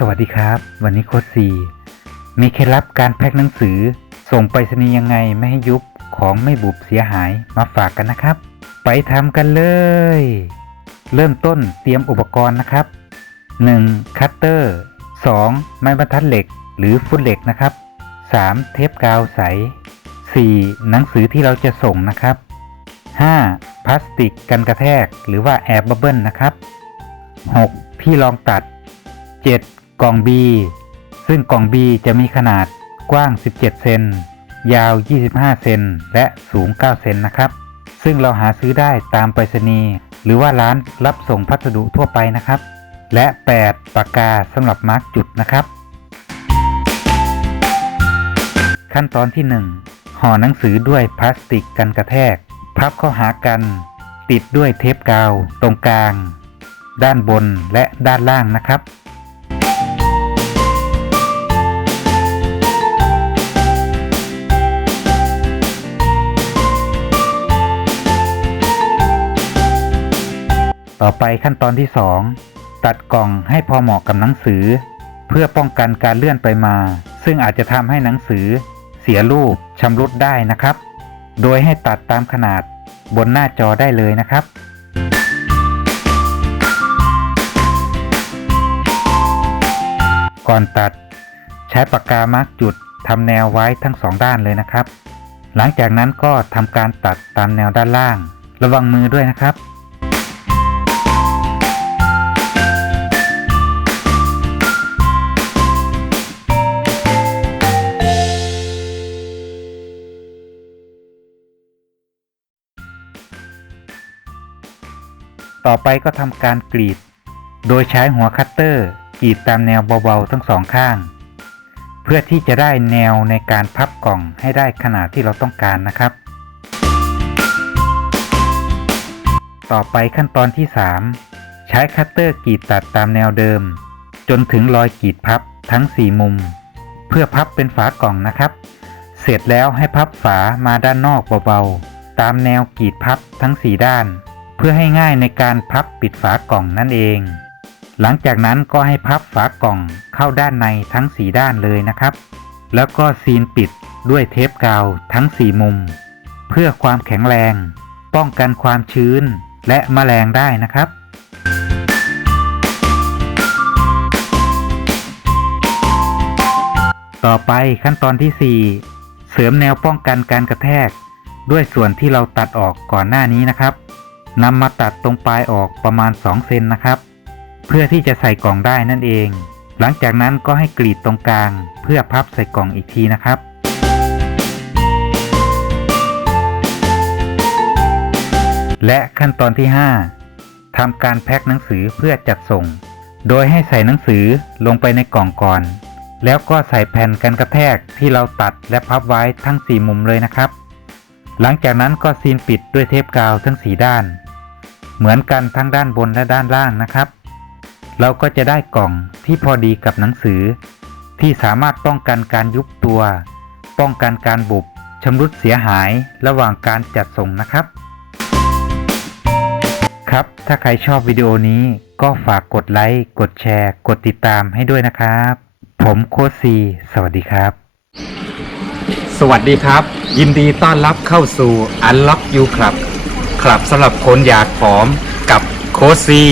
สวัสดีครับ วันนี้โค้ดซีมีเคล็ดลับการแพ็คหนังสือ ส่งไปรษณีย์ยังไงไม่ให้ยุบของไม่บุบเสียหายมาฝากกันนะครับ ไปทำกันเลย เริ่มต้นเตรียมอุปกรณ์นะครับ 1. คัตเตอร์ 2. ไม้บรรทัดเหล็กหรือฟุตเหล็กนะครับ 3. เทปกาวใส 4. หนังสือที่เราจะส่งนะครับ 5. พลาสติกกันกระแทกหรือว่าแอร์บับเบิลนะครับ 6. ที่รองตัด 7. กล่อง B ซึ่งกล่อง B จะมีขนาดกว้าง 17 เซน ยาว 25 เซน และสูง 9 เซนนะครับ ซึ่งเราหาซื้อได้ตามไปรษณีย์หรือว่าร้านรับส่งพัสดุทั่วไปนะครับ และ 8. ปากกาสำหรับมาร์กจุดนะครับ ขั้นตอนที่ 1 ห่อหนังสือด้วยพลาสติกกันกระแทก พับเข้าหากัน ติดด้วยเทปกาว ตรงกลาง ด้านบนและด้านล่างนะครับ ต่อไปขั้นตอนที่ 2 ตัดกล่องให้พอเหมาะกับหนังสือ เพื่อป้องกันการเลื่อนไปมา ซึ่งอาจจะทำให้หนังสือ เสียรูปชำรุดได้นะครับ โดยให้ตัดตามขนาดบนหน้าจอได้เลยนะครับก่อนตัด ใช้ปากกามาร์กจุดทำแนวไว้ทั้งสองด้านเลยนะครับ หลังจากนั้นก็ทำการตัดตามแนวด้านล่าง ระวังมือด้วยนะครับ ต่อไปก็ทำการกรีด โดยใช้หัวคัตเตอร์กรีดตามแนวเบาๆทั้งสองข้าง เพื่อที่จะได้แนวในการพับกล่องให้ได้ขนาดที่เราต้องการนะครับ ต่อไปขั้นตอนที่ 3 ใช้คัตเตอร์กรีดตัดตามแนวเดิม จนถึงรอยกรีดพับทั้ง 4 มุม เพื่อพับเป็นฝากล่องนะครับ เสร็จแล้วให้พับฝามาด้านนอกเบาๆตามแนวกรีดพับทั้ง 4 ด้าน เพื่อให้ง่ายในการพับปิดฝากล่องนั่นเอง หลังจากนั้นก็ให้พับฝากล่องเข้าด้านในทั้ง 4 ด้านเลยนะครับ แล้วก็ซีนปิดด้วยเทปกาวทั้ง 4 มุม เพื่อความแข็งแรง ป้องกันความชื้นและแมลงได้นะครับต่อไปขั้นตอนที่ 4 เสริมแนวป้องกันการกระแทก ด้วยส่วนที่เราตัดออกก่อนหน้านี้นะครับ นำมาตัดตรงปลายออกประมาณ 2 เซนนะครับ เพื่อที่จะใส่กล่องได้นั่นเอง หลังจากนั้นก็ให้กรีดตรงกลาง เพื่อพับใส่กล่องอีกทีนะครับและขั้นตอนที่ 5ทำการแพ็คหนังสือเพื่อจัดส่ง โดยให้ใส่หนังสือลงไปในกล่องก่อน แล้วก็ใส่แผ่นกันกระแทกที่เราตัดและพับไว้ทั้ง 4 มุมเลยนะครับ หลังจากนั้นก็ซีนปิดด้วยเทปกาวทั้ง 4 ด้าน เหมือนกันทั้งด้านบนและด้านล่างนะครับ เราก็จะได้กล่องที่พอดีกับหนังสือ ที่สามารถป้องกันการยุบตัว ป้องกันการบุบชำรุดเสียหายระหว่างการจัดส่งนะครับ ครับ ถ้าใครชอบวิดีโอนี้ก็ฝากกดไลค์ กดแชร์ กดติดตามให้ด้วยนะครับ ผมโค้ชซี สวัสดีครับ สวัสดีครับ ยินดีต้อนรับเข้าสู่ Unlock You ครับ ครับสำหรับคนอยากผอมกับโคซี